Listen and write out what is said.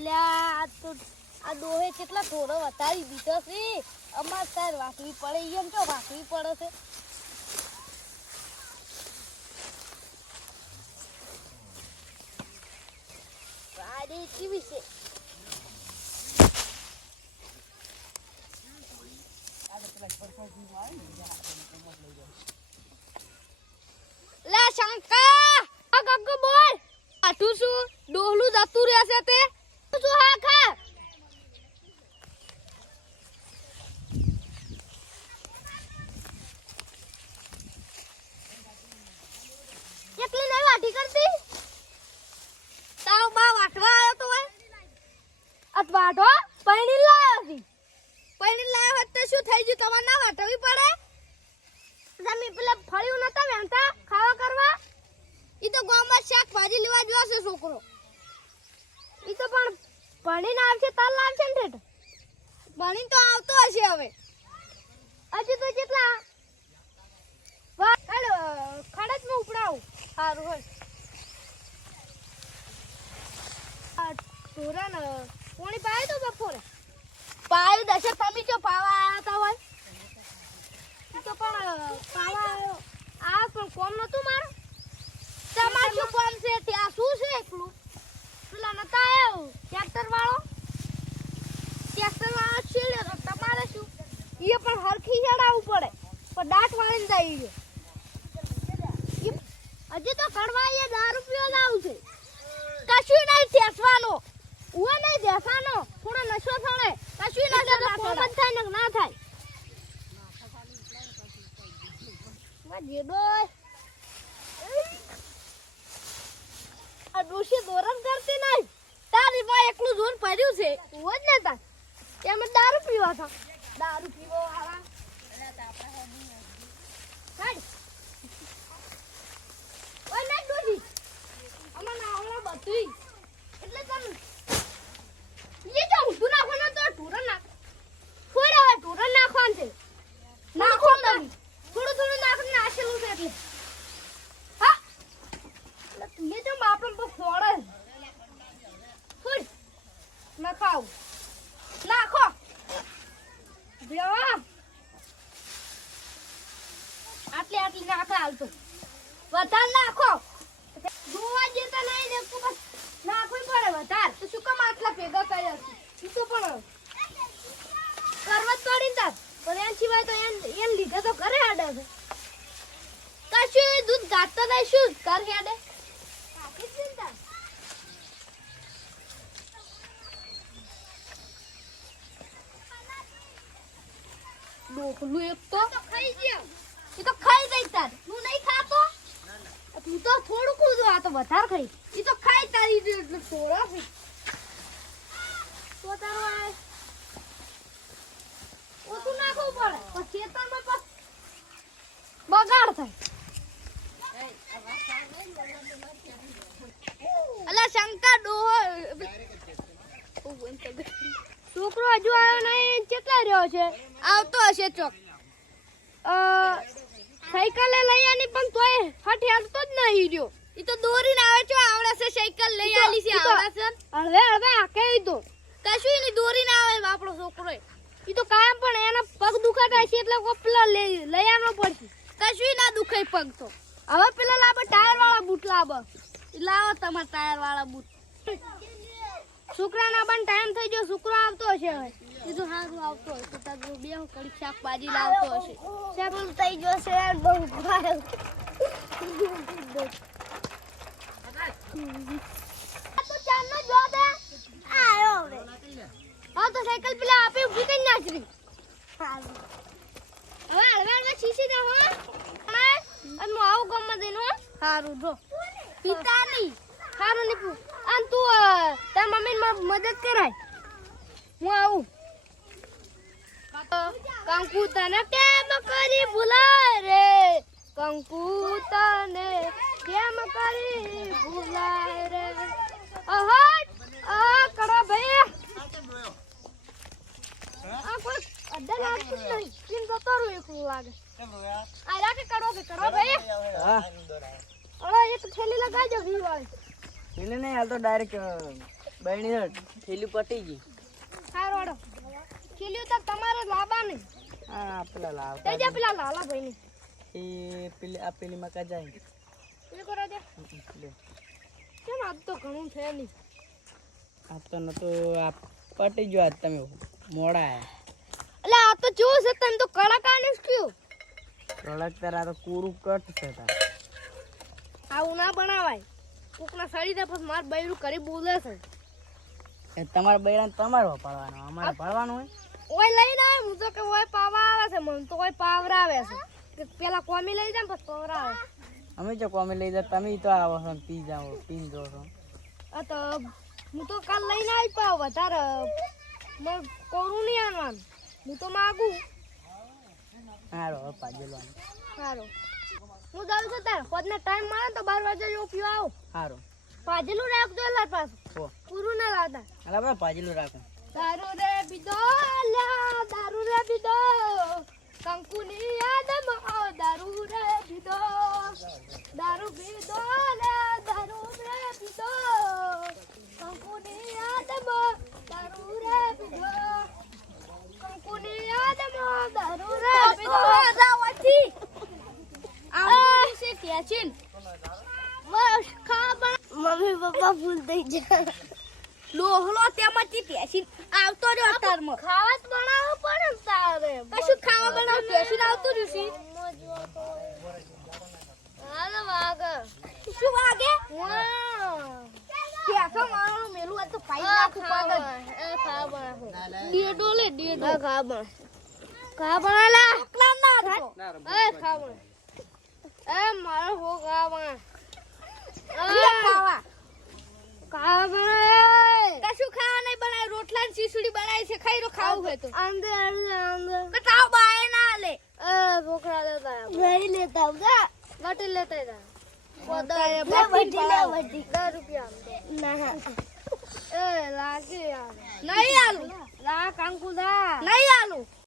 અલ્યા, આ તો, આ દોહે કેટલા થોડો વધારી દીધો છે. અમાર તાર વાકવી પડે એમ તો વાકવી પડે છે. ગાડી કેવી છે? લે શંકા આ ગગ્ગુ બોલ. આઠું શું? ડોહલું જતું રહેશે તે શું હા ખા એકલી નહીં વાટી કરતી તારો બા વાટવા આવ્યો તો હોય વાટો પૈણી લાવ્યો છે પૈણી લાવ્યો હોત તો શું થઈ ગયું? તમારે ના વાટવી પડે? તમે પેલા ફળ્યું નતા વેણતા? ખાવા કરવા? એ તો ગામમાં શાકભાજી લેવા ગયો છે છોકરો. એ તો પણ ભણીને આવશે તાલ લાવશે ને ઠેઠ? ભણી તો આવતો હશે હવે. હજી તો કેટલા હાલો ખડજમાં ઉપડાવું. સારું હોય. ધોરણ કોણી પાય તો બપોરે. પાયું દશે તમે જો પાવા આવ્યા હતા હોય. તો પણ પાવા આવ્યો આ પણ કોમ નતું મારું? તમાર શું કોમ છે? ત્યાં શું છે એકલું? પેલા નતા આવ્યો ટ્રેક્ટર વાળો? ટ્રેક્ટર વાળો છેલ્લે તો તમારે શું? એ પણ હરખી ચડાવવું પડે. પણ દાંત વાળીને જાય. ઈ- હજી તો કડવા એ દારૂ પીવા લાવું છે. કશું નહીં, ઠેસવાનો. ઉવા નહીં બેસાનો થોડો નશો થણે કશું ના થાય કોમ જ થાય ને ના થાય. માં જેડોય આ ડોશી દોરમ કરતી નહીં. તારી માં એકલું જોન પડ્યું છે. તું જ નતા એમ દારૂ પીવા હતા. દારૂ પીવો આવા હાય. ઓય ના ડોશી. અમાર નાવડા બધું એટલે તમે લે જો ઊંધું નાખવાનું તો ઢોરણ નાખ ફોડ હવે ઢોરણ નાખવાનું છે નાખો તમે થોડું થોડું નાખીને નાખેલું છે એટલે હા એટલે તું એ જો આપણે બહુ ફોડે ફોડ નખાવ નાખો. બેવા આટલી આટલી નાખે હાલતો. વધારે નાખો. જોવા જતા નહીં ને તો બસ નાખવી પડે વધારે. તો શું કામ આટલા ભેગા કર્યા છે? તો પણ કરવત પડી તાર. પણ એના સિવાય તો એન એન લીધે તો કરે આડે છે કશું દૂધ ગાતો નહીં શું? કર હેડે કાકી ચિંતા ડોકલું એક તો ખાઈ ગયો એ તો ખાઈ ગઈ તાર તું નહીં ખાતો તું તો થોડું કૂદો આ તો વધારે ખાઈ એ તો ખાઈ તારી જે એટલે થોડા છે તો તારો આ ઓછું નાખવું પડે પછી ખેતરમાં પાછ બગાડ થાય અલા શંકા ડોહો છોકરો હજુ આવ્યો નહીં કેટલા રહ્યો છે? આવતો હશે ચોક. અ સાયકલે લઈ આની પણ તોય ફટ હેડતો જ નહીં રહ્યો. ઈ તો દોરીને આવે છે આવડે છે સાયકલ લઈ આલી છે આવડે છે. હવે હવે આકે તો. કશું નહીં દોરીને આવે આપણો છોકરો ઈ તો કામ પણ એના પગ દુખાતા છે એટલે કોપલા લઈ લઈ આવવો પડશે. કશું ના દુખાય પગ તો. હવે પેલા લાવો ટાયર વાળા બૂટ લાવો લાવો તમારા ટાયર વાળા બૂટ. છોકરાના પણ ટાઈમ થઈ ગયો છોકરો આવતો હશે હવે. કીધું સારું આવતો હશે તારું બે કડી શાકભાજી લાવતો હશે. શાકલ થઈ ગયો છે બહુ ભારે. તો ચાંદનો જો દે આયો હવે. હા તો સાયકલ પેલા આપી ઊભી કરી નાખરી હવે હળવે છીસી દે હો. અને હું આવું ગામમાં જઈને હો. સારું જો. પિતાની. સારું નીકળું અને તું તાર મમ્મીને મદદ કરાય. હું આવું. કંકુ તને કેમ કરી ભૂલા રે. કંકુ તને કેમ કરી ભૂલા રે. અહો આ કરો ભાઈ. આ કોઈ અડ્ડા લાગતું નહીં. કેમ જતો રહ્યો એકલું લાગે. આ રાખે કરો કે કરો ભાઈ. હા. અરે એક થેલી લગાવી દો વી વાળી. પેલે નહીં હાલ તો ડાયરેક્ટ બહેણી થેલી પટી ગઈ. સારું વાળો ખીલ્યું તો તમારે લાવવા નહીં હા પેલા લાવ તે જા પેલા લાલા ભાઈ ને એ પેલી આ પેલી મકા જાય. એ કરો દે. કેમ આજ તો ઘણું છે નહીં. આ તો ન તો આ પટી ગયો આજ તમે મોડા. એટલે આ તો જો છે તને તો કડક આને કયું. થોડાક તારા તો કૂરું કટ છે તાર. આવું ના બનાવાય. કોકના સડી દે પછી માર બૈરું કરી બોલે છે. એ તમારા બૈરાને તમારે પાડવાનો અમારે પાડવાનું હોય? ઓય લઈને આવે હું તો કે ઓય પાવા આવે છે મને તો ઓય પાવરાવે છે. કે પેલા કોમી લઈ જાય પછી પાવરાવે. અમે જો કોમી લઈ જાય તમે તો આવો છો પી જાઓ પીન જો છો. આ તો હું તો કાલ લઈને આવી પાવ વધારે મેં કોરું નહીં આનવાનું. હું તો માગું. સારો પાજેલવાનું સારું હું જાઉં છું તાર ખોદને ટાઈમ મળે તો બાર વાગે જો પીવા આવું. હારો. પાજેલું રાખજો લાર પાછું. પૂરું ના લાવતા. એટલે બરા પાજેલું રાખો. દારૂ રે પીધો લા દારૂ રે પીધો. કંકુની યાદમાં દારૂ રે પીધો. દારૂ પીધો લ્યા દારૂ રે પીધો કંકુની યાદમાં દારૂ રે પીધો કંકુની યાદમાં દારૂ રે પીધો જાવાથી આ છે ત્યાં છે બસ ખબર મમ્મી પપ્પા ભૂલ થઈ જાય લોહલો તેમાંથી પેશીન આવતો રહ્યો તારમાં ખાવા જ બનાવવો પડે ને તારે. કશું ખાવા બનાવ પેશીન આવતું રહ્યું હાલો વાગ શું વાગે? પેસો મારો મેલું આ તો પાઈ નાખું પાગલ એ ખાવા બનાવ. ડેડો લે ડેડો. ખાવા બના ખાવા એકલા ના ખાવા એ મારો હો બના ખાવા. ખાવા બનાય કશું ખાવા નહીં બનાય રોટલા ને ચીસડી બનાય છે ખાઈ રો ખાવું હોય તો. અંદર અંદર કે તાવ બાય ના લે. એ ભોખરા લેતા નહીં લેતા ઉગા વટી લેતા જા પોતાએ વટી લે વટી 10 રૂપિયા ના. એ લાગે યાર નહીં આલુ. લા કાંકુદા. નહીં આલુ.